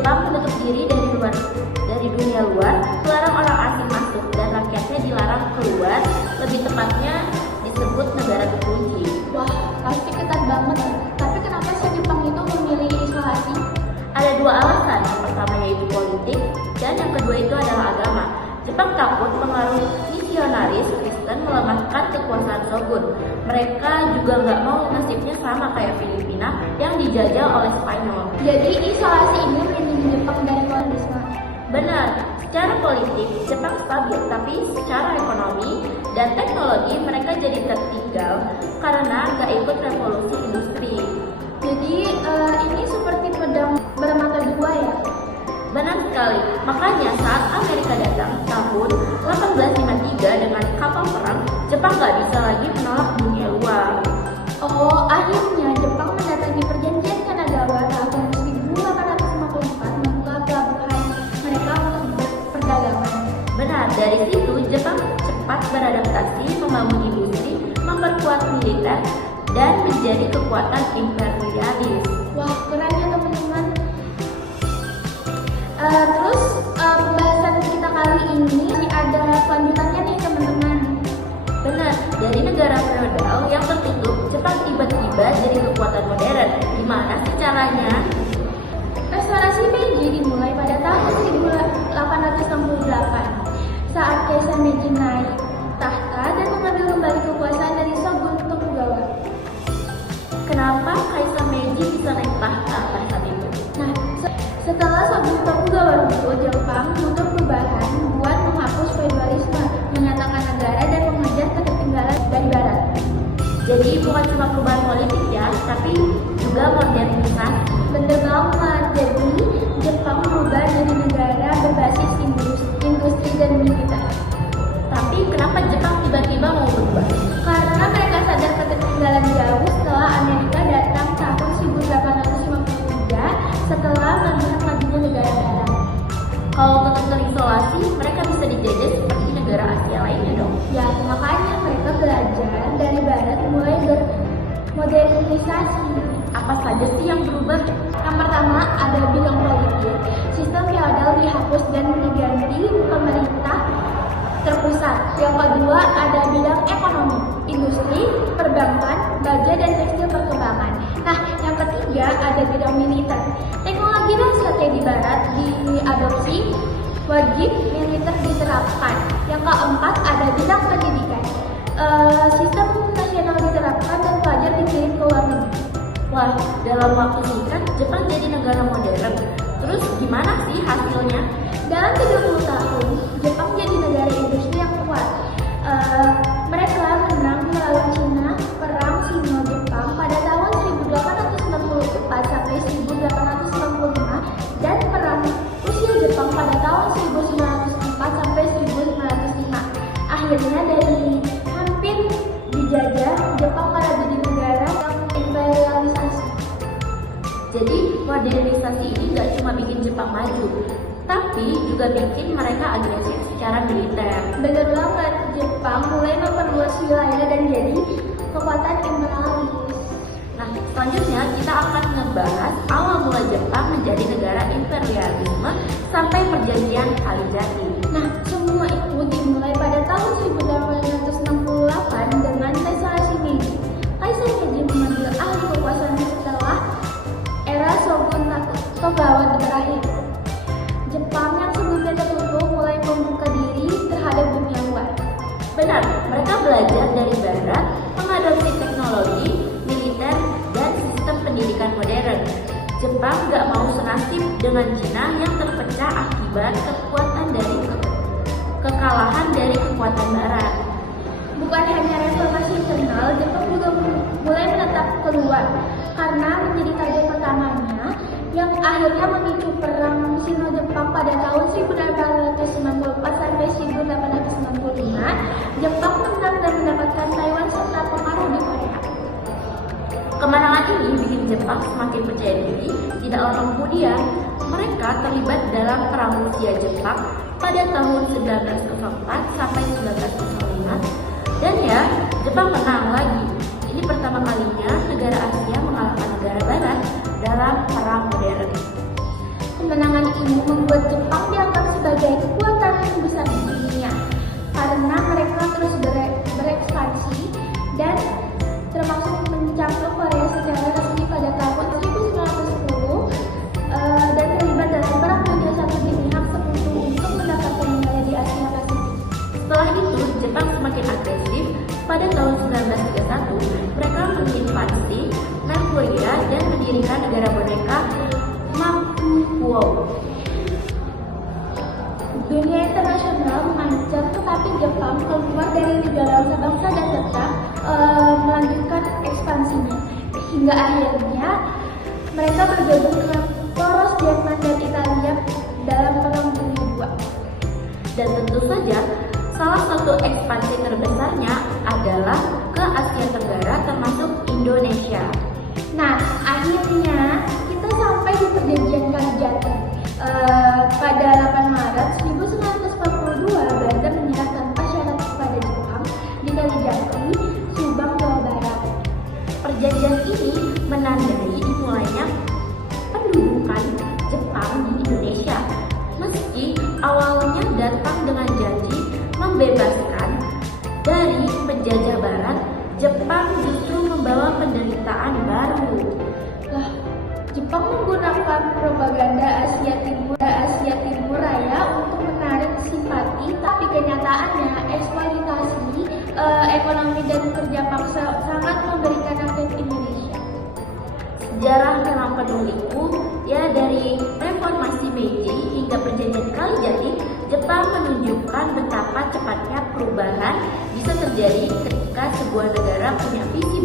Jepang menutup diri dari dunia luar, melarang orang asing masuk dan rakyatnya dilarang keluar, lebih tepatnya disebut negara terkunci. Wah, pasti ketat banget ya. Tapi kenapa sih Jepang itu memilih isolasi? Ada dua alasan, yang pertama yaitu politik, dan yang kedua itu adalah agama. Jepang takut pengaruh misionaris Kristen melemahkan kekuasaan Shogun. Mereka juga nggak mau nasibnya sama kayak Filipina yang dijajah oleh Spanyol. Jadi isolasi ini melindungi Jepang dari kolonialisme. Benar, secara politik Jepang stabil, tapi secara ekonomi dan teknologi mereka jadi tertinggal karena nggak ikut revolusi industri. Jadi ini seperti pedang bermata dua ya. Benar sekali, makanya saat Amerika datang tahun 1853 dengan kapal perang, Jepang nggak bisa lagi menolak dunia luar. Oh, akhirnya Jepang mendatangi perjanjian Kanagawa tahun 1854 membuka pelabuhan mereka untuk perdagangan. Benar, dari situ Jepang cepat beradaptasi, membangun industri, memperkuat militer, dan menjadi kekuatan imperialis. Wah, keren ya teman-teman. Terus pembahasan kita kali ini ada kelanjutannya nih teman-teman. Benar, dari negara feodal yang tertutup, Jepang tiba-tiba jadi kekuatan modern. Gimana sih caranya? Restorasi Meiji dimulai pada tahun 1868 saat Kaisar Meiji naik tahta dan mengambil kembali kekuasaan dari Shogun Tokugawa. Kenapa Kaisar Meiji bisa naik tahta pada saat itu? Nah, setelah Shogun Tokugawa runtuh, Jepang butuh perubahan buat menghapus feodalisme, menyatakan negara dan mengejar ketertinggalan dari Barat. Jadi bukan cuma perubahan politik ya, tapi juga modernisasi. Bener banget, jadi Jepang berubah jadi negara berbasis industri dan militer. Tapi kenapa Jepang tiba-tiba mau berubah? Karena mereka sadar ketertinggalan jauh setelah Amerika datang tahun 1853 setelah melihat majunya negara barat. Kalau tetap terisolasi, mereka bisa dijajah seperti negara Asia lainnya dong. Ya, makanya mereka belajar dari barat mulai bermodernisasi. Apa saja sih yang berubah? Yang pertama ada bidang politik, sistem feodal dihapus dan diganti pemerintah terpusat. Yang kedua ada bidang ekonomi, industri, perbankan, baja dan tekstil perkembangan. Nah, yang ketiga ada bidang militer. Teknologi dan strategi barat diadopsi, wajib militer diterapkan. Yang keempat ada bidang pendidikan. Sistem nasional diterapkan dan pelajar dikirim ke luar negeri. Wah, dalam waktu singkat Jepang jadi negara modern. Terus gimana sih hasilnya? Dalam 30 tahun, Jepang jadi negara industri yang kuat. Mereka menang melawan Cina, perang Sino-Jepang pada tahun 1864 sampai 1895 dan perang Rusia-Jepang pada tahun 1904 sampai 1905. Akhirnya dari hampir dijajah, Jepang malah jadi negara yang imperialisasi. Jadi modernisasi ini gak cuma bikin Jepang maju, tapi juga bikin mereka agresif secara militer. Bener banget, Jepang mulai memperluas wilayah dan jadi kekuatan imperialis. Nah, selanjutnya kita akan ngebahas awal mula Jepang menjadi negara imperialisme sampai perjanjian Kalijati. Nah, semua itu dimulai pada tahun 1868 dengan restorasi Meiji. Kaisar Meiji mengambil alih kekuasaan setelah era Shogun Tokugawa berakhir. Jepang yang sebelumnya tertutup mulai membuka diri terhadap dunia luar. Benar, mereka belajar dari barat, mengadopsi teknologi, militer, dan sistem pendidikan modern. Jepang gak mau senasib dengan Cina yang terpecah akibat kekalahan dari kekuatan barat. Bukan hanya reformasi internal, Jepang juga mulai menetap keluar karena menjadi target pertamanya yang akhirnya memicu perang Sino-Jepang pada tahun 1894 sampai 1895. Jepang menang dan mendapatkan Taiwan serta pengaruh di Korea. Kemenangan ini bikin Jepang semakin percaya diri. Tidak lama kemudian, mereka terlibat dalam perang Rusia-Jepang pada tahun 1904 sampai 1905. Dan ya, Jepang menang lagi. Ini pertama kalinya negara Asia mengalahkan negara Barat dalam perang modern. Kemenangan ini membuat Jepang dianggap sebagai kekuatan besar di dunia karena mereka terus berekspansi dan termasuk mencaplok Korea secara resmi pada tahun 1910 dan terlibat dalam Perang Dunia I di pihak sekutu untuk mendapatkan wilayah di Asia Pasifik. Setelah itu, Jepang semakin agresif. Pada tahun 1931, mereka menginvasi Mongolia dan mendirikan negara boneka Makukuo. Dunia internasional mengancam, tetapi Jepang keluar dari Liga Bangsa-Bangsa dan tetap melanjutkan ekspansinya. Hingga akhirnya mereka bergabung dengan poros Jerman dan Italia dalam Perang Dunia II. Dan tentu saja, salah satu ekspansi terbesarnya adalah ke Asia Tenggara termasuk Indonesia. Nah, akhirnya kita sampai di perjanjian Kalijati. Pada 8 Maret 1942, Belanda menyerah tanpa syarat kepada Jepang di Kalijati, Subang, Jawa Barat. Perjanjian ini menandai dimulainya pendudukan Jepang di Indonesia. Meski awalnya datang dengan janji membebaskan dari penjajah Barat, Jepang justru membawa penderitaan baru. Lah, Jepang menggunakan propaganda Asia Timur Raya untuk menarik simpati, tapi kenyataannya eksploitasi ekonomi dan kerja paksa sangat memberikan rakyat Indonesia. Sejarah memang penuh liku, ya, dari reformasi Meiji hingga perjanjian Kalijati, Jepang menunjukkan betapa cepatnya perubahan bisa terjadi ketika sebuah negara punya visi